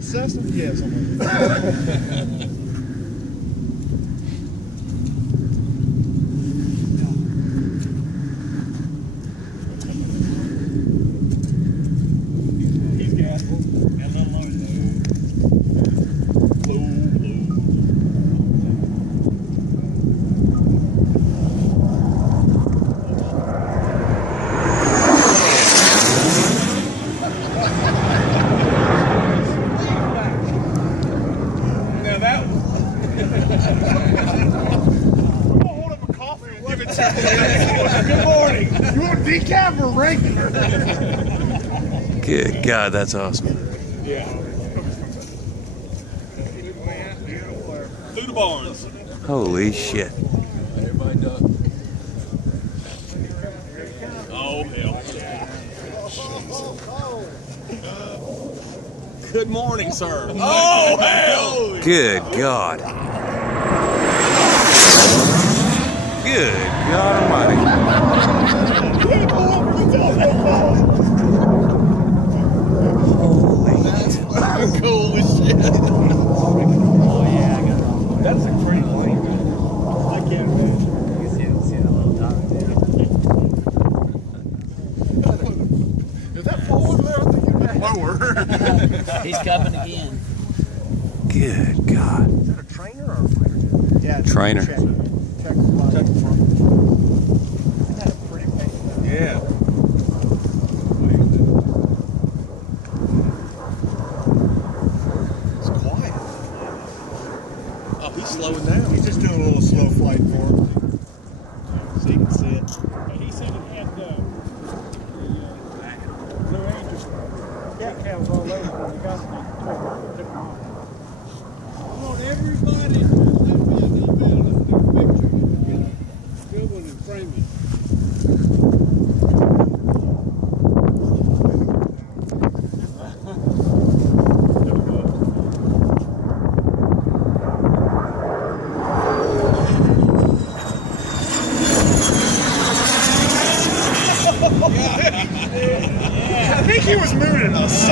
Cessna? Yeah, something like that. He's gas. Got a little low. Good morning. You want decaf or regular? Good God, that's awesome. Yeah. Through the barns. Holy shit. Everybody duck. Oh, hell. Good morning, sir. Oh, hell. Good God. Good God Almighty. Holy shit. Cool as shit. Oh, yeah, I got it. That's a pretty lane. I can't imagine. You see that little dot there. Is that pole over there? I think you're lower. He's coming again. Good God. Is that a trainer or a fighter jet? Yeah, trainer. Check the front. Isn't that a pretty paint? Yeah. It's quiet. Oh, he's slowing down. He's just doing a little slow flight for him. So you can see it. He said it had the Blue Angels decals all over when he got the took them off. I want everybody to send me an email and do pictures and get a good one and frame it. I think he was mooning us.